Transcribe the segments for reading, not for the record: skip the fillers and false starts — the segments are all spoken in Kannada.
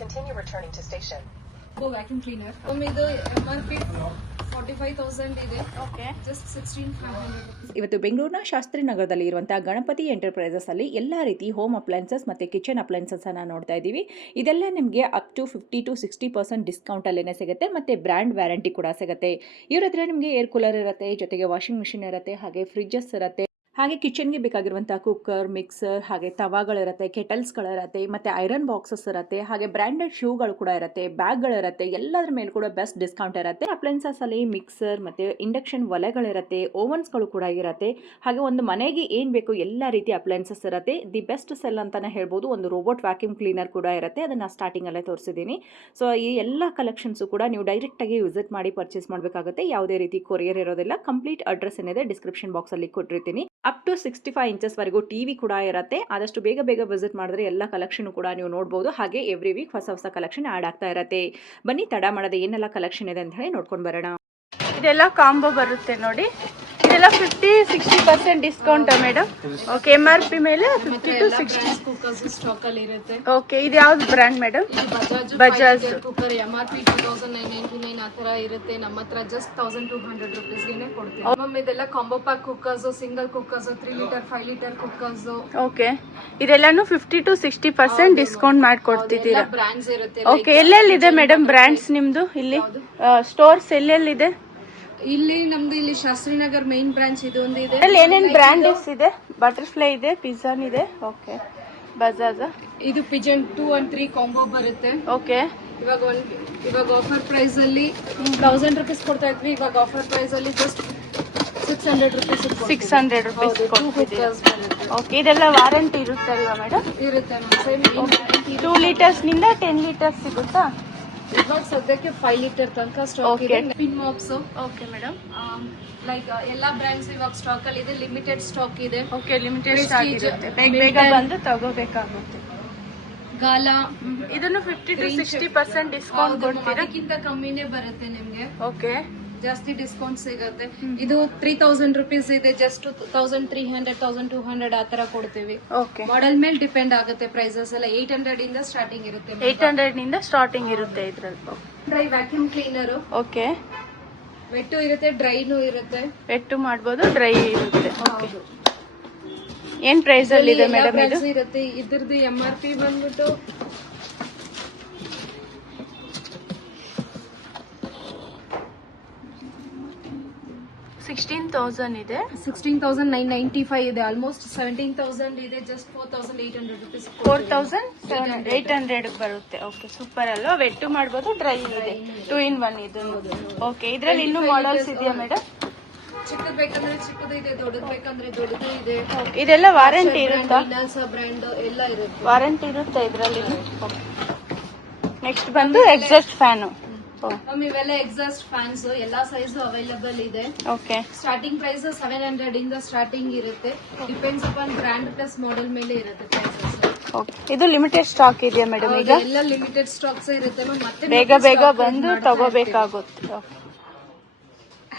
Continue returning to station. Vacuum cleaner ಇದು MRP 45,000 ಇದೆ. Okay, just 16,500. ಇವತ್ತು ಬೆಂಗಳೂರಿನ ಶಾಸ್ತ್ರಿನಗರದಲ್ಲಿ ಇರುವಂತಹ ಗಣಪತಿ ಎಂಟರ್ಪ್ರೈಸಸ್ ಅಲ್ಲಿ ಎಲ್ಲಾ ರೀತಿ ಹೋಮ್ ಅಪ್ಲಯನ್ಸಸ್ ಮತ್ತೆ ಕಿಚನ್ ಅಪ್ಲಯನ್ಸಸ್ ಅನ್ನ ನೋಡ್ತಾ ಇದ್ದೀವಿ. ಇದೆಲ್ಲ ನಿಮಗೆ ಅಪ್ ಟು 50 to 60% ಡಿಸ್ಕೌಂಟ್ ಅಲ್ಲೇನೆ ಸಿಗುತ್ತೆ ಮತ್ತೆ ಬ್ರ್ಯಾಂಡ್ ವ್ಯಾರಂಟಿ ಕೂಡ ಸಿಗುತ್ತೆ. ಇವ್ರ ಹತ್ರ ನಿಮಗೆ ಏರ್ ಕೂಲರ್ ಇರುತ್ತೆ, ಜೊತೆಗೆ ವಾಷಿಂಗ್ ಮಿಷಿನ್ ಇರುತ್ತೆ, ಹಾಗೆ ಫ್ರಿಡ್ಜಸ್ ಇರುತ್ತೆ, ಹಾಗೆ ಕಿಚನ್ಗೆ ಬೇಕಾಗಿರುವಂತಹ ಕುಕ್ಕರ್, ಮಿಕ್ಸರ್, ಹಾಗೆ ತವಾಗಳಿರುತ್ತೆ, ಕೆಟಲ್ಸ್ಗಳಿರುತ್ತೆ, ಮತ್ತೆ ಐರನ್ ಬಾಕ್ಸಸ್ ಇರುತ್ತೆ, ಹಾಗೆ ಬ್ರ್ಯಾಂಡೆಡ್ ಶೂಗಳು ಕೂಡ ಇರುತ್ತೆ, ಬ್ಯಾಗ್ಗಳಿರುತ್ತೆ. ಎಲ್ಲದರ ಮೇಲೆ ಕೂಡ ಬೆಸ್ಟ್ ಡಿಸ್ಕೌಂಟ್ ಇರುತ್ತೆ. ಅಪ್ಲಯನ್ಸಸ್ ಅಲ್ಲಿ ಮಿಕ್ಸರ್ ಮತ್ತೆ ಇಂಡಕ್ಷನ್ ಒಲೆಗಳಿರುತ್ತೆ, ಓವನ್ಸ್ಗಳು ಕೂಡ ಇರುತ್ತೆ, ಹಾಗೆ ಒಂದು ಮನೆಗೆ ಏನ್ ಬೇಕು ಎಲ್ಲ ರೀತಿ ಅಪ್ಲಯನ್ಸಸ್ ಇರುತ್ತೆ. ದಿ ಬೆಸ್ಟ್ ಸೆಲ್ ಅಂತಾನೆ ಹೇಳ್ಬೋದು. ಒಂದು ರೋಬೋಟ್ ವ್ಯಾಕ್ಯೂಮ್ ಕ್ಲೀನರ್ ಕೂಡ ಇರುತ್ತೆ, ಅದನ್ನ ಸ್ಟಾರ್ಟಿಂಗ್ ಅಲ್ಲೇ ತೋರಿಸಿದ್ದೀನಿ. ಸೊ ಈ ಎಲ್ಲ ಕಲೆಕ್ಷನ್ಸ್ ಕೂಡ ನೀವು ಡೈರೆಕ್ಟ್ ಆಗಿ ವಿಸಿಟ್ ಮಾಡಿ ಪರ್ಚೇಸ್ ಮಾಡಬೇಕಾಗುತ್ತೆ. ಯಾವುದೇ ರೀತಿ ಕೊರಿಯರ್ ಇರೋದಿಲ್ಲ. ಕಂಪ್ಲೀಟ್ ಅಡ್ರೆಸ್ ಏನಿದೆ ಡಿಸ್ಕ್ರಿಪ್ಷನ್ ಬಾಕ್ಸ್ ಅಲ್ಲಿ ಕೊಟ್ಟಿರ್ತೀನಿ. ಅಪ್ ಟು 65 ಇಂಚಸ್ ವರೆಗೂ ಟಿವಿ ಕೂಡ ಇರುತ್ತೆ. ಆದಷ್ಟು ಬೇಗ ವಿಸಿಟ್ ಮಾಡಿದ್ರೆ ಎಲ್ಲ ಕಲೆಕ್ಷನ್ ಕೂಡ ನೀವು ನೋಡಬಹುದು. ಹಾಗೆ ಎವ್ರಿ ವೀಕ್ ಹೊಸ ಕಲೆಕ್ಷನ್ ಆಡ್ ಆಗ್ತಾ ಇರುತ್ತೆ. ಬನ್ನಿ ತಡ ಮಾಡದೆ ಏನೆಲ್ಲ ಕಲೆಕ್ಷನ್ ಇದೆ ಅಂತ ಹೇಳಿ ನೋಡ್ಕೊಂಡು ಬರೋಣ. ಇದೆಲ್ಲ ಕಾಂಬೋ ಬರುತ್ತೆ ನೋಡಿ. ಇದೆಲ್ಲ 50-60% ಡಿಸ್ಕೌಂಟ್ ಮೇಡಮ್. ಓಕೆ, MRP ಮೇಲೆ 50 to 60 ಕುಕ್ಕರ್ಸ್ ಸ್ಟಾಕ್ ಅಲ್ಲಿ ಇರುತ್ತೆ. ಓಕೆ, ಇದು ಯಾವ್ದು brand madam? Bajaj cooker MRP 2,999 ಆ ತರ ಇರುತ್ತೆ. ನಮ್ಮ ಹತ್ರ ಜಸ್ಟ್ 1,200 rupees ಗೆನೆ ಕೊಡ್ತೀವಿ. ಮ್ಯಾಮ್ ಇದೆಲ್ಲ combo pack cookers, single cookers, 3 litre 5 litre cookers. Okay, ಇದೆಲ್ಲಾನು 50 to 60% ಡಿಸ್ಕೌಂಟ್ ಮಾಡ್ಕೊಡ್ತಿದ್ದೀರಾ. ಬ್ರ್ಯಾಂಡ್ಸ್ ಇರುತ್ತೆ. ಓಕೆ, ಎಲ್ಲೆಲ್ಲಿದೆ ಮೇಡಮ್ ಬ್ರ್ಯಾಂಡ್ಸ್ ನಿಮ್ದು? ಇಲ್ಲಿ ಸ್ಟೋರ್ಸ್ ಎಲ್ಲೆಲ್ಲಿದೆ? ಇಲ್ಲಿ ನಮ್ದು ಇಲ್ಲಿ ಶಾಸ್ತ್ರಿನಗರ್ ಮೇನ್ ಬ್ರಾಂಚ್ ಇದು ಒಂದು ಇದೆ. ಅಲ್ಲಿ ಏನೇನ್ ಬ್ರ್ಯಾಂಡ್ಸ್ ಇದೆ? ಬಟರ್ಫ್ಲೈ ಇದೆ, ಪಿಜ್ಜಾನ್ ಇದೆ. ಓಕೆ, ಬಜಾಜ್ ಇದು ಪಿಜನ್ 2 and 3 ಕಾಂಬೋ ಬರುತ್ತೆ. ಓಕೆ, ಇವಾಗ ಆಫರ್ ಪ್ರೈಸ್ ಅಲ್ಲಿ 1,000 rupees ಕೊಡ್ತಾ ಇದ್ವಿ. ಇವಾಗ ಆಫರ್ ಪ್ರೈಸ್ ಅಲ್ಲಿ ಜಸ್ಟ್ 600 rupees 600 rupees ಕೊಡ್ತಿದ್ದೀರಾ. ಓಕೆ, ಇದೆಲ್ಲ ವಾರಂಟಿ ಇರುತ್ತೆ ಅಲ್ವಾ ಮೇಡಮ್? ಇರುತ್ತೆ ಮ್ಯಾಮ್. 2 ಲೀಟರ್ಸ್ ನಿಂದ 10 ಲೀಟರ್ಸ್ ಸಿಗುತ್ತಾ? ಇವಾಗ ಸದ್ಯಕ್ಕೆ 5 ಲೀಟರ್ ತನಕ ಸ್ಟಾಕ್ ಇದೆ. Pin maps. Okay madam, like ಎಲ್ಲಾ ಬ್ರ್ಯಾಂಡ್ಸ್ ಇವಾಗ ಸ್ಟಾಕ್ ಅಲ್ಲಿ ಇದೆ. ಲಿಮಿಟೆಡ್ ಸ್ಟಾಕ್ ಇದೆ. ಓಕೆ, ಲಿಮಿಟೆಡ್ ಸ್ಟಾಕ್ ಇರುತ್ತೆ. ಬೇಗ ಬಂದು ತಗೋಬೇಕಾಗುತ್ತೆ. ಗಾಲಾ ಇದನ್ನು 50 to 60% ಡಿಸ್ಕೌಂಟ್ ಕೊಡ್ತೀರಾ? ಅದಕ್ಕಿಂತ ಕಮ್ಮಿನೇ ಬರುತ್ತೆ ನಿಮ್ಗೆ. ಓಕೆ, ಜಾಸ್ತಿ ಡಿಸ್ಕೌಂಟ್ ಸಿಗುತ್ತೆ. ಇದು 3,000 rupees ಇದೆ. ಜಸ್ಟ್ 1,300 1,200 ಆ ತರ ಕೊಡ್ತೀವಿ. ಓಕೆ, ಮಾಡೆಲ್ ಮೇಲೆ ಡಿಪೆಂಡ್ ಆಗುತ್ತೆ. ಪ್ರೈಸಸ್ ಎಲ್ಲ 800 ಇಂದ ಸ್ಟಾರ್ಟಿಂಗ್ ಇರುತ್ತೆ. 800 ನಿಂದ ಸ್ಟಾರ್ಟಿಂಗ್ ಇರುತ್ತೆ ಇದ್ರಲ್ಲಿ. Dry vacuum cleaner. ಓಕೆ, ವೆಟ್ಟು ಇರುತ್ತೆ, ಡ್ರೈನು ಇರುತ್ತೆ. ವೆಟ್ಟು ಮಾಡಬಹುದು, ಡ್ರೈ ಇರುತ್ತೆ. ಓಕೆ, ಏನ್ ಪ್ರೈಸ್ ಅಲ್ಲಿ ಇದೆ ಮೇಡಮ್ ಇದು? ಇರುತ್ತೆ. ಇದ್ರದ್ದು MRP ಬಂದ್ಬಿಟ್ಟು 16,000 ಇದೆ. 16,995 ಇದೆ. ಆಲ್ಮೋಸ್ಟ್ 17,000 ಇದೆ. Just 4,800 rupees. 4,800 ಬರುತ್ತೆ. ಓಕೆ, ಸೂಪರ್ ಅಲ್ವಾ? ವೆಟ್ಟು ಮಾಡಬಹುದು, ಡ್ರೈ ಇದೆ. 2 in 1 ಇದು. ಓಕೆ, ಇದ್ರಲ್ಲಿ ಇನ್ನೂ ಮಾಡೆಲ್ಸ್ ಇದೆಯಾ ಮೇಡಮ್? ಚಿಕ್ಕದ್ ಬೇಕಂದ್ರೆ ಚಿಕ್ಕದು ಇದೆ, ದೊಡ್ಡದು ಬೇಕಂದ್ರೆ ದೊಡ್ಡದು ಇದೆ. ಇದೆಲ್ಲ ವಾರಂಟಿ ಇರುತ್ತಾ? ಬ್ರ್ಯಾಂಡ್ ಎಲ್ಲ ಇರುತ್ತೆ. ವಾರಂಟಿ ಇರುತ್ತೆ ಇದರಲ್ಲಿ. ನೆಕ್ಸ್ಟ್ ಬಂದು ಎಕ್ಸಾಸ್ಟ್ ಫ್ಯಾನು. ಇವೆಲ್ಲ ಎಕ್ಸಾಸ್ಟ್ ಫ್ಯಾನ್ಸ್ ಎಲ್ಲಾ ಸೈಜ್ ಅವೈಲಬಲ್ ಇದೆ. ಓಕೆ, ಸ್ಟಾರ್ಟಿಂಗ್ ಪ್ರೈಸ್ 700 ಇಂದ ಸ್ಟಾರ್ಟಿಂಗ್ ಇರುತ್ತೆ. Depends upon brand plus model ಮೇಲೆ ಇರುತ್ತೆ ಪ್ರೈಸಸ್. ಓಕೆ, ಇದು ಲಿಮಿಟೆಡ್ ಸ್ಟಾಕ್ ಇದೆಯಾ ಮೇಡಮ್? ಈಗ ಎಲ್ಲ ಲಿಮಿಟೆಡ್ ಸ್ಟಾಕ್ಸ್ ಇರುತ್ತೆ. ಮತ್ತೆ ಬೇಗ ಬಂದು ತಗೋಬೇಕಾಗುತ್ತೆ.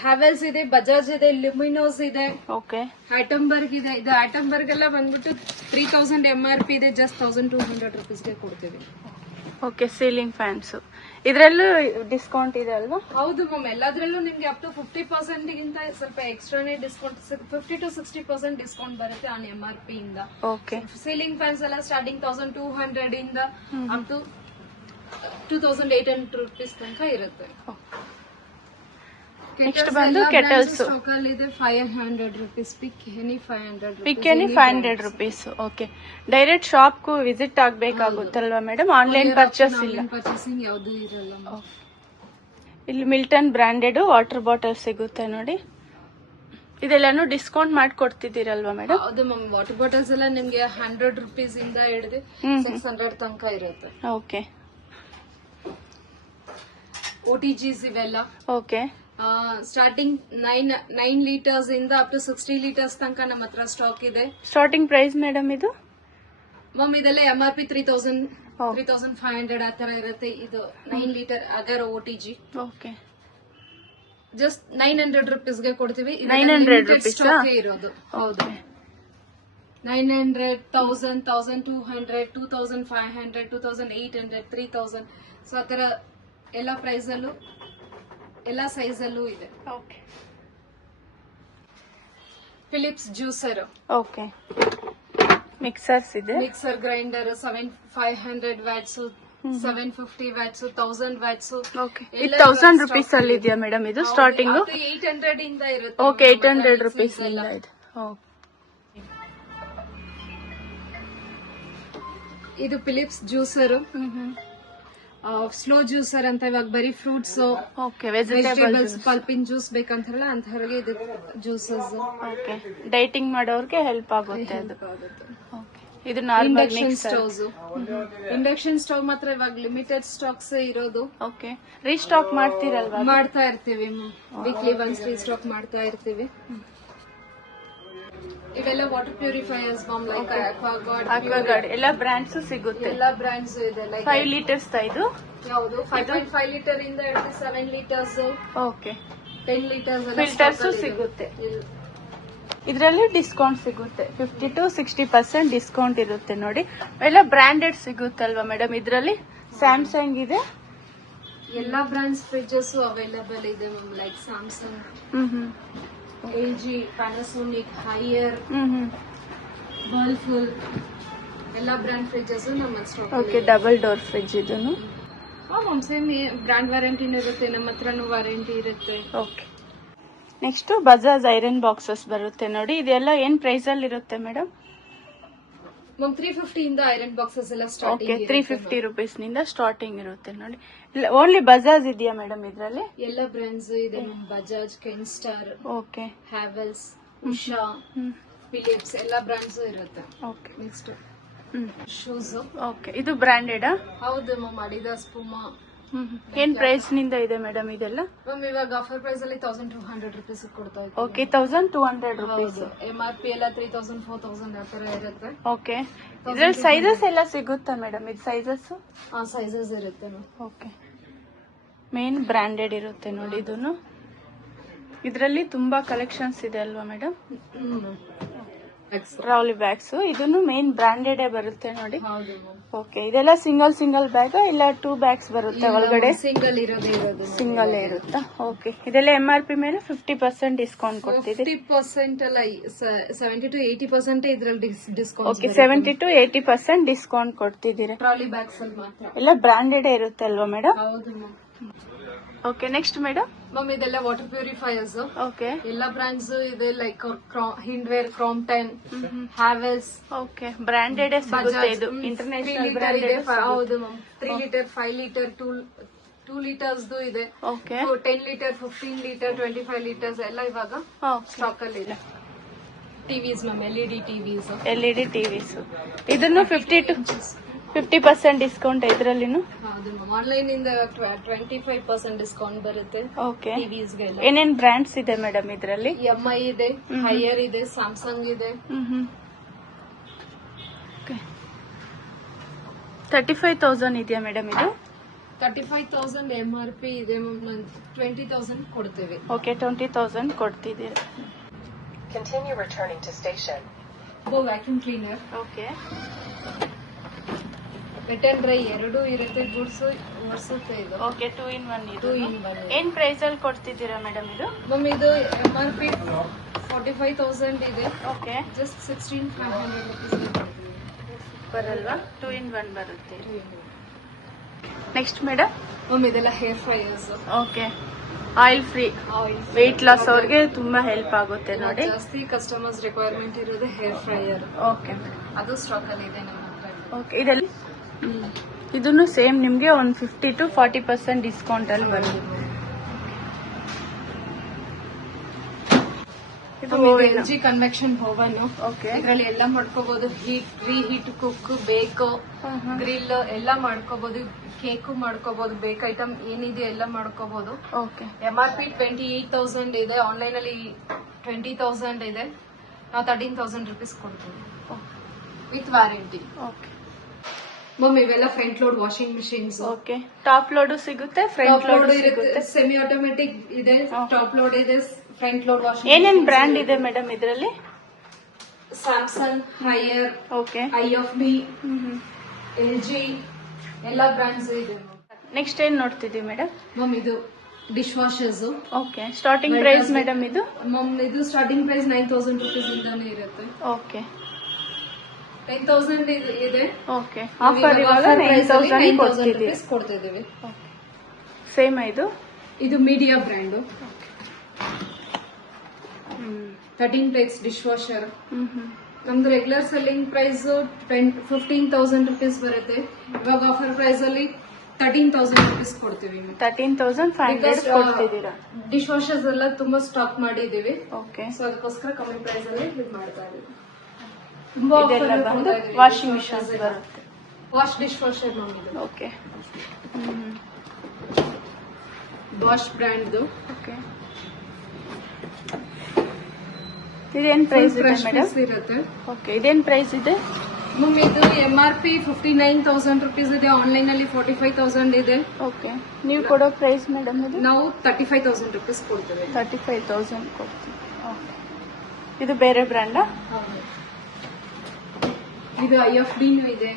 ಹ್ಯಾವೆಲ್ಸ್ ಇದೆ, ಬಜಾಜ್ ಇದೆ, ಲುಮಿನೋಸ್ ಇದೆ. ಓಕೆ, ಆಟಂಬರ್ಗ್ ಇದೆ. ಇದು ಆಟಂಬರ್ಗ್ ಎಲ್ಲ ಬಂದ್ಬಿಟ್ಟು 3,000 MRP ಇದೆ. ಜಸ್ಟ್ 1,200 rupees ಗೆ ಕೊಡ್ತೀವಿ. ಓಕೆ, ಸೀಲಿಂಗ್ ಫ್ಯಾನ್ಸ್ ಇದ್ರಲ್ಲೂ ಡಿಸ್ಕೌಂಟ್ ಇದೆ ಅಲ್ವಾ? ಹೌದು ಮ್ಯಾಮ್, ಎಲ್ಲದ್ರಲ್ಲೂ ನಿಮ್ಗೆ ಅಪ್ ಟು 50% ಗಿಂತ ಸ್ವಲ್ಪ ಎಕ್ಸ್ಟ್ರಾನೇ ಡಿಸ್ಕೌಂಟ್ 50 to 60% ಡಿಸ್ಕೌಂಟ್ ಬರುತ್ತೆ ಆನ್ MRP ಇಂದ. ಓಕೆ, ಸೀಲಿಂಗ್ ಫ್ಯಾನ್ಸ್ ಎಲ್ಲ ಸ್ಟಾರ್ಟಿಂಗ್ 1,200 ಇಂದ ಅಪ್ ಟು 2,800 rupees ತನಕ ಇರುತ್ತೆ. ನೆಕ್ಸ್ಟ್ ಬಂದು ಕೆಟಲ್ಸ್. ಸ್ಟಾಕ್ ಅಲ್ಲಿ ಇದೆ 500 rupees. Pick any 500 rupees. Pick any 500 rupees. Okay, direct ಶಾಪ್ಗೂ ವಿಸಿಟ್ ಆಗ್ಬೇಕಾಗುತ್ತಲ್ವಾ ಮೇಡಮ್? ಆನ್ಲೈನ್ ಪರ್ಚೇಸ್ ಇಲ್ಲ? ಪರ್ಚೇಸಿಂಗ್ ಯಾವ್ದು ಇರಲ್ಲ. ಇಲ್ಲಿ ಮಿಲ್ಟನ್ ಬ್ರಾಂಡೆಡ್ ವಾಟರ್ ಬಾಟಲ್ ಸಿಗುತ್ತೆ ನೋಡಿ. ಇದೆಲ್ಲಾನು ಡಿಸ್ಕೌಂಟ್ ಮಾಡ್ಕೊಡ್ತಿದ್ದೀರಲ್ವಾ ಮೇಡಮ್? ಹೌದು ಮ್ಯಾಮ್, ವಾಟರ್ ಬಾಟಲ್ಸ್ ಎಲ್ಲ ನಿಮ್ಗೆ 100 rupees ಇಂದ ಹಿಡಿದು 600 ತನಕ ಇರುತ್ತೆ. ಓಕೆ, OTGs ಇವೆಲ್ಲ. ಓಕೆ, ಸ್ಟಾರ್ಟಿಂಗ್ 9 ಲೀಟರ್ಸ್ ಇಂದ ಅಪ್ ಟು 60 ಲೀಟರ್ಸ್ ತನಕ ನಮ್ಮ ಹತ್ರ ಸ್ಟಾಕ್ ಇದೆ. ಸ್ಟಾರ್ಟಿಂಗ್ ಪ್ರೈಸ್ ಮೇಡಮ್ ಇದು? ಮ್ಯಾಮ್ ಇದೆಲ್ಲ MRP 3,000 3,500 ಆ ತರ ಇರುತ್ತೆ. ಇದು 9 ಲೀಟರ್ ಅಗರ್ OTG. ಓಕೆ, ಜಸ್ಟ್ 900 rupees ಗೆ ಕೊಡ್ತೀವಿ. 900 rupees ಸ್ಟಾಕ್ ಇರೋದು. ಹೌದು, 900, 1000, 1200, 2500, 2800, 3000. ಸೊ ಆ ತರ ಎಲ್ಲ ಪ್ರೈಸ್ ಅಲ್ಲೂ ಎಲ್ಲ ಸೈಜ್ ಅಲ್ಲೂ ಇದೆ. Okay Philips juicer, okay mixers ಇದೆ. Mixer grinder 500 watts, 750 watts, 1000 watts. Okay ಇದು 1000 ರುಪೀಸ್ ಅಲ್ಲಿ ಇದೆಯಾ ಮೇಡಮ್ ಇದು ಸ್ಟಾರ್ಟಿಂಗ್? 800 ಇಂದ ಇರುತ್ತೆ. ಓಕೆ 800 ರುಪೀಸ್ ಇಂದ ಇದೆ. ಓಕೆ ಇದು ಫಿಲಿಪ್ಸ್ ಜ್ಯೂಸರ್, ಸ್ಲೋ ಜ್ಯೂಸರ್ ಅಂತ. ಇವಾಗ ಬರೀ ಫ್ರೂಟ್ಸ್, ಓಕೆ ವೆಜಿಟೇಬಲ್ಸ್, ಪಲ್ಪಿನ್ ಜ್ಯೂಸ್ ಬೇಕಂತಾರಲ್ಲ ಅಂತವ್ರಿಗೆ ಇದು ಜ್ಯೂಸಸ್. ಓಕೆ ಡೈಟಿಂಗ್ ಮಾಡೋರ್ಗೆ ಹೆಲ್ಪ್ ಆಗುತ್ತೆ ಅದು. ಓಕೆ ಇದು ನಾರ್ಮಲ್ ಸ್ಟವ್ಸ್. ಇಂಡಕ್ಷನ್ ಸ್ಟವ್ ಮಾತ್ರ ಇವಾಗ ಲಿಮಿಟೆಡ್ ಸ್ಟಾಕ್ಸ್ ಇರೋದು. ಓಕೆ ರೀಸ್ಟಾಕ್ ಮಾಡ್ತೀರಲ್ವಾ? ಮಾಡ್ತಾ ಇರ್ತೀವಿ, ವೀಕ್ಲಿ ಒನ್ಸ್ ರೀಸ್ಟಾಕ್ ಮಾಡ್ತಾ ಇರ್ತೀವಿ. ಇವೆಲ್ಲ ವಾಟರ್ ಪ್ಯೂರಿಫೈಯರ್ಸ್ ಲೈಕ್ ಅಕ್ವಾಗಾರ್ಡ್ ಎಲ್ಲ ಬ್ರ್ಯಾಂಡ್ಸ್ ಸಿಗುತ್ತೆ. ಎಲ್ಲ ಬ್ರ್ಯಾಂಡ್ಸ್ ಇದೆ. ಲೈಕ್ 5 ಲೀಟರ್ಸ್ ಇದು ಯಾವುದು 5.5 ಲೀಟರ್ ಇಂದ 7 ಲೀಟರ್ಸ್, ಓಕೆ 10 ಲೀಟರ್ಸ್ ಫಿಲ್ಟರ್ಸ್ ಸಿಗುತ್ತೆ. ಇದರಲ್ಲಿ ಡಿಸ್ಕೌಂಟ್ ಸಿಗುತ್ತೆ, 50 to 60% ಡಿಸ್ಕೌಂಟ್ ಇರುತ್ತೆ ನೋಡಿ. ಎಲ್ಲ ಬ್ರಾಂಡೆಡ್ ಸಿಗುತ್ತಲ್ವಾ ಮೇಡಮ್ ಇದರಲ್ಲಿ? ಸ್ಯಾಮ್ಸಂಗ್ ಇದೆ, ಎಲ್ಲಾ ಬ್ರಾಂಡ್ಸ್ ಫ್ರಿಡ್ಜಸ್ ಅವೈಲಬಲ್ ಇದೆ ma'am. Like Samsung, LG, Panasonic, Haier, Whirlpool, ಎಲ್ಲಾ ಬ್ರಾಂಡ್ ಫ್ರಿಡ್ಜಸ್ ನಮ್ಮ stock. Okay double door fridge ಇದನ್ನು. ಮ್ಯಾಮ್ ಸೇಮ್ ಬ್ರಾಂಡ್ ವಾರಂಟಿನೂ ಇರುತ್ತೆ, ನಮ್ಮ ಹತ್ರನೂ ವಾರಂಟಿ ಇರುತ್ತೆ. Okay next Bajaj iron boxes ಬರುತ್ತೆ ನೋಡಿ. ಇದೆಲ್ಲ ಏನ್ ಪ್ರೈಸ್ ಅಲ್ಲಿ ಇರುತ್ತೆ ಮೇಡಮ್? ಮ್ಯಾಮ್ 350 ಇಂದ ಐರನ್ ಬಾಕ್ಸಸ್ ಎಲ್ಲ ಓಕೆ ಸ್ಟಾರ್ಟಿಂಗ್. 350 ರುಪೀಸ್ ನಿಂದ ಸ್ಟಾರ್ಟಿಂಗ್ ಇರುತ್ತೆ ನೋಡಿ. ಓನ್ಲಿ ಬಜಾಜ್ ಇದೆಯಾ ಮೇಡಮ್ ಇದರಲ್ಲಿ? ಎಲ್ಲ ಬ್ರಾಂಡ್ಸ್ ಇದೆ ma'am. Bajaj, Kenstar, okay Havells, Usha, Philips ಎಲ್ಲ ಬ್ರಾಂಡ್ಸ್ ಇರುತ್ತೆ. Okay next shoes. ಓಕೆ ಇದು ಬ್ರಾಂಡೆಡಾ? ಹೌದು ಮ್ಯಾಮ್. Adidas, Puma. ಏನ್ ಪ್ರೈಸ್ ನಿಂದ ಇದೆ ಮೇಡಮ್ ಇದೆಲ್ಲ? ಮ್ಯಾಮ್ ಇವಾಗ ಆಫರ್ ಪ್ರೈಸ್ ಅಲ್ಲಿ 1200 ರುಪೀಸ್ ಕೊಡ್ತಾ ಇದ್ದೀವಿ. Okay 1200 rupees. MRP ಎಲ್ಲ 3000, 4000 ಆ ತರ ಇರುತ್ತೆ. ಓಕೆ ಇದ್ರಲ್ಲಿ ಸೈಜಸ್ ಎಲ್ಲ ಸಿಗುತ್ತಾ ಮೇಡಮ್? ಇದು ಸೈಜಸ್ ಸೈಜಸ್ ಇರುತ್ತೆ ಮ್ಯಾಮ್. ಓಕೆ ಮೇನ್ ಬ್ರಾಂಡೆಡ್ ಇರುತ್ತೆ ನೋಡಿ. ಇದನ್ನು ಇದರಲ್ಲಿ ತುಂಬಾ ಕಲೆಕ್ಷನ್ಸ್ ಇದೆ ಅಲ್ವಾ ಮೇಡಮ್? ರಾವ್ಲಿ ಬ್ಯಾಗ್ಸ್ ಇದನ್ನು ಮೇನ್ ಬ್ರಾಂಡೆಡ್ ಬರುತ್ತೆ ನೋಡಿ. ಹೌದು ಮ್ಯಾಮ್. ಓಕೆ ಇದೆಲ್ಲ ಸಿಂಗಲ್ ಬ್ಯಾಗ್ ಇಲ್ಲ 2 ಬ್ಯಾಗ್ಸ್ ಬರುತ್ತೆ ಒಳಗಡೆ? ಸಿಂಗಲ್ ಇರೋದು ಸಿಂಗಲ್ ಇರುತ್ತಾ? ಓಕೆ ಇದೆಲ್ಲ MRP ಮೇಲೆ 50% ಡಿಸ್ಕೌಂಟ್ ಕೊಡ್ತಿದ್ದೀರಿ? 50% ಅಲ್ಲ, 70 to 80% ಇದ್ರಲ್ಲಿ ಡಿಸ್ಕೌಂಟ್. ಓಕೆ 70 to 80% ಡಿಸ್ಕೌಂಟ್ ಕೊಡ್ತಿದ್ದೀರಾ? ಟ್ರಾಲಿ ಬ್ಯಾಗ್ಸ್ ಅಲ್ಲಿ ಮಾತ್ರ. ಎಲ್ಲ ಬ್ರಾಂಡೆಡ್ ಇರುತ್ತೆ ಅಲ್ವಾ ಮೇಡಮ್? ಹೌದು ma'am. Okay next madam? Ma'am ಇದೆಲ್ಲ ವಾಟರ್ ಪ್ಯೂರಿಫೈಯರ್ಸ್. ಓಕೆ ಎಲ್ಲ ಬ್ರಾಂಡ್ಸ್ ಇದೆ. Like Hindware, Crompton, Havells. Okay branded ಸಿಗುತ್ತೆ ಇದು. International branded. ಹೌದು ಮ್ಯಾಮ್. 3 ಲೀಟರ್, 5 ಲೀಟರ್, 2 ಲೀಟರ್ಸ್ ಇದೆ. ಓಕೆ 10 ಲೀಟರ್, 15 ಲೀಟರ್, 25 ಲೀಟರ್ಸ್ ಎಲ್ಲ ಇವಾಗ ಸ್ಟಾಕ್ ಅಲ್ಲಿ ಇದೆ. TVs ma'am, LED TVs. LED TVs ಇದನ್ನು 50 to 50% ಡಿಸ್ಕೌಂಟ್ ಇದರಲ್ಲಿನು? ಹೌದು ಮ್ಯಾಮ್. ಆನ್ಲೈನ್ ಇಂದ 25% ಡಿಸ್ಕೌಂಟ್ ಬರುತ್ತೆ. ಓಕೆ ಟಿವಿಸ್ ಗೆಲ್ಲ. ಏನೇನ್ ಬ್ರಾಂಡ್ಸ್ ಇದೆ ಮೇಡಮ್ ಇದರಲ್ಲಿ? MI ಇದೆ, ಹೈಯರ್ ಇದೆ, ಸ್ಯಾಮ್ಸಂಗ್ ಇದೆ. 35,000 ಇದೆಯಾ ಮೇಡಮ್ ಇದು? 35,000 MRP ಇದೆ ಮ್ಯಾಮ್. 20,000 ಕೊಡ್ತೇವೆ. Okay 20,000 ಕೊಡ್ತಿದ್ದೀರಾ. Continue returning to station. Vacuum cleaner. Okay vet and dry ಎರಡೂ ಇರುತ್ತೆ. ಗುಡ್ಸ್ ಒರೆಸುತ್ತೆ ಇದು. ಓಕೆ 2 in 1 ಇದು. 2 in 1. ಏನ್ ಪ್ರೈಸ್ ಅಲ್ಲಿ ಕೊಡ್ತಿದ್ದೀರಾ ಮೇಡಮ್ ಇದು? ಮ್ಯಾಮ್ ಇದು MRP 45,000 ಇದೆ. ಓಕೆ ಜಸ್ಟ್ 16,500 ರುಪೀಸ್ ಬರಲ್ವಾ? 2 in 1 ಬರುತ್ತೆ. Next madam? ಮ್ಯಾಮ್ ಇದೆಲ್ಲ air fryers. Okay oil free, oil weight loss ಅವ್ರಿಗೆ ತುಂಬಾ ಹೆಲ್ಪ್ ಆಗುತ್ತೆ ನೋಡಿ. ಜಾಸ್ತಿ ಕಸ್ಟಮರ್ಸ್ ರಿಕ್ವೈರ್ಮೆಂಟ್ ಇರೋದು ಹೇರ್ ಫ್ರೈಯರ್. ಓಕೆ ಅದು ಸ್ಟಾಕ್ ಅಲ್ಲಿ ಇದೆ ನಮ್ಮ ಹತ್ರ. ಓಕೆ ಇದೆಲ್ಲ ಇದನ್ನು ಸೇಮ್ ನಿಮ್ಗೆ ಒಂದು 50 to 40% ಡಿಸ್ಕೌಂಟ್ ಅಲ್ಲಿ ಬರುತ್ತೆ. ಇದು LG ಕನ್ವೆಕ್ಷನ್ ಓವನ್. ಓಕೆ ಇದರಲ್ಲಿ ಎಲ್ಲ ಮಾಡ್ಕೋಬಹುದು. ಹೀಟ್, ರೀಹೀಟ್, ಕುಕ್, ಬೇಕ್, ಗ್ರಿಲ್ ಎಲ್ಲ ಮಾಡ್ಕೋಬಹುದು. ಕೇಕು ಮಾಡ್ಕೋಬಹುದು. ಬೇಕ್ ಐಟಮ್ ಏನಿದೆ ಎಲ್ಲ ಮಾಡ್ಕೋಬಹುದು. ಓಕೆ MRP 28,000 ಇದೆ. ಆನ್ಲೈನ್ ಅಲ್ಲಿ 20,000 ಇದೆ. ನಾವು 13,000 ರುಪೀಸ್ ಕೊಡ್ತೀವಿ ವಿತ್ ವಾರಂಟಿ. ಓಕೆ ಮ್ಯಾಮ್ ಇವೆಲ್ಲ front load washing machines. Okay top load ಸಿಗುತ್ತೆ, ಫ್ರಂಟ್ ಲೋಡ್ ಇರುತ್ತೆ. ಸೆಮಿ ಆಟೋಮೆಟಿಕ್ ಇದೆ, ಟಾಪ್ ಲೋಡ್ ಇದೆ, ಫ್ರಂಟ್ ಲೋಡ್ ವಾಷಿಂಗ್. ಏನೇನ್ ಬ್ರ್ಯಾಂಡ್ ಇದೆ ಮೇಡಮ್ ಇದರಲ್ಲಿ? Samsung, Haier, okay. IFB, LG ಎಲ್ಲ ಬ್ರ್ಯಾಂಡ್ಸ್ ಇದೆ ನೆಕ್ಸ್ಟ್ ಏನ್ ನೋಡ್ತಿದ್ದೀವಿ ಮೇಡಮ್? ಮ್ಯಾಮ್ ಇದು dishwashers. Okay. Starting price madam ಇದು? ಮ್ಯಾಮ್ ಇದು ಸ್ಟಾರ್ಟಿಂಗ್ ಪ್ರೈಸ್ 9,000 rupees ಇಂದಾನೆ ಇರುತ್ತೆ. ಓಕೆ. 10,000 ಇದೆ. ಓಕೆ. ಆಫರ್ ಇವಾಗ 9,000 ಕೊಡ್ತಿದ್ದೀವಿ. ಕೊಡ್ತಿದ್ದೀವಿ. ಸೇಮ್ ಇದು media brand. 13 plates dish washer. ನಮ್ದು ರೆಗ್ಯುಲರ್ ಸೆಲ್ಲಿಂಗ್ ಪ್ರೈಸ್ 15,000 rupees ಬರುತ್ತೆ. ಇವಾಗ ಆಫರ್ ಪ್ರೈಸ್ ಅಲ್ಲಿ 13,000 rupees ಕೊಡ್ತೀವಿ. 13,500 ಕೊಡ್ತಿದ್ದೀರಾ? ಡಿಶ್ ವಾಷರ್ಸ್ ಎಲ್ಲ ತುಂಬಾ ಸ್ಟಾಕ್ ಮಾಡಿದೀವಿ. ಓಕೆ. ಸೊ ಅದಕ್ಕೋಸ್ಕರ ಕಮ್ಮಿ ಪ್ರೈಸ್ ಅಲ್ಲಿ ಇದು ಮಾಡ್ತಾ ಇದೀವಿ. ಇದೆಲ್ಲ ಬಂದು ವಾಷಿಂಗ್ ಮಿಷನ್ಸ್ ಬರುತ್ತೆ. ವಾಶ್ ಡಿಶ್ ವಾಷರ್ ನಮ್ದು. ಓಕೆ. Bosch brand. ಓಕೆ. ಇದೇನ್ ಪ್ರೈಸ್ ಇದೆ ಮೇಡಮ್? ಇರುತ್ತೆ. ಓಕೆ. ಇದೇನ್ ಪ್ರೈಸ್ ಇದೆ? ಮ್ಯಾಮ್ ಇದು MRP 59,000 rupees ಇದೆ. ಆನ್ಲೈನ್ ಅಲ್ಲಿ 45,000 ಇದೆ. ಓಕೆ. ನೀವು ಕೊಡೋ ಪ್ರೈಸ್ ಮೇಡಮ್ ಇದು? ನಾವು 35,000 rupees ಕೊಡ್ತೇವೆ. 35,000 ಕೊಡ್ತೀವಿ. ಓಕೆ. ಇದು ಬೇರೆ ಬ್ರ್ಯಾಂಡಾ? ಹೌದು. ಇದು IFB ಇದೆ.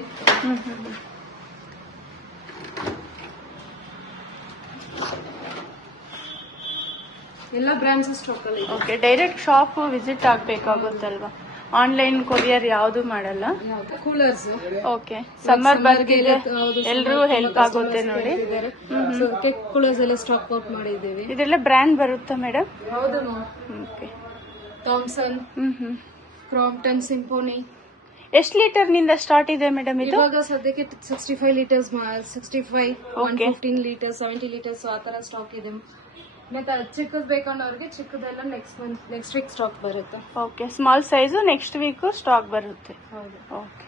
ಎಲ್ಲ ಬ್ರ್ಯಾಂಡ್ಸ್ ಸ್ಟಾಕ್ ಅಲ್ಲಿ ಇದೆ. ಓಕೆ. ಡೈರೆಕ್ಟ್ ಶಾಪ್ ವಿಸಿಟ್ ಆಗ್ಬೇಕಾಗುತ್ತಲ್ವಾ? ಆನ್ಲೈನ್ ಕೊರಿಯರ್ ಯಾವುದು ಮಾಡಲ್ಲ? ಕೂಲರ್ಸ್. ಓಕೆ. ಸಮ್ಮರ್ ಬರ್ತಿದೆ, ಎಲ್ರೂ ಹೆಲ್ಪ್ ಆಗುತ್ತೆ ನೋಡಿ. ಕೂಲರ್ಸ್ ಎಲ್ಲ ಸ್ಟಾಕ್ ಔಟ್ ಮಾಡಿದ್ದೀವಿ. ಇದೆಲ್ಲ ಬ್ರ್ಯಾಂಡ್ ಬರುತ್ತಾ ಮೇಡಮ್? ಹೌದು. ಓಕೆ. Thomson, Crompton, symphony. ಎಷ್ಟು ಲೀಟರ್ ನಿಂದ ಸ್ಟಾರ್ಟ್ ಇದೆ ಮೇಡಮ್ ಇದು? ಇವಾಗ ಸದ್ಯಕ್ಕೆ 65 ಲೀಟರ್ಸ್, 65, 115 ಲೀಟರ್ಸ್, 70 ಲೀಟರ್ಸ್ ಆ ತರ ಸ್ಟಾಕ್ ಇದೆ. ಮತ್ತೆ ಚಿಕ್ಕದ್ ಬೇಕನ್ನೋರಿಗೆ ಚಿಕ್ಕದೆಲ್ಲ ನೆಕ್ಸ್ಟ್ ವೀಕ್ ಸ್ಟಾಕ್ ಬರುತ್ತೆ. Okay. Small size next week stock ಬರುತ್ತೆ. ಹೌದು. ಓಕೆ.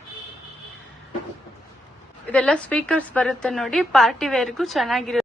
ಇದೆಲ್ಲ ಸ್ಪೀಕರ್ಸ್ ಬರುತ್ತೆ ನೋಡಿ, ಪಾರ್ಟಿ ವೇರ್ಗೂ ಚೆನ್ನಾಗಿರುತ್ತೆ.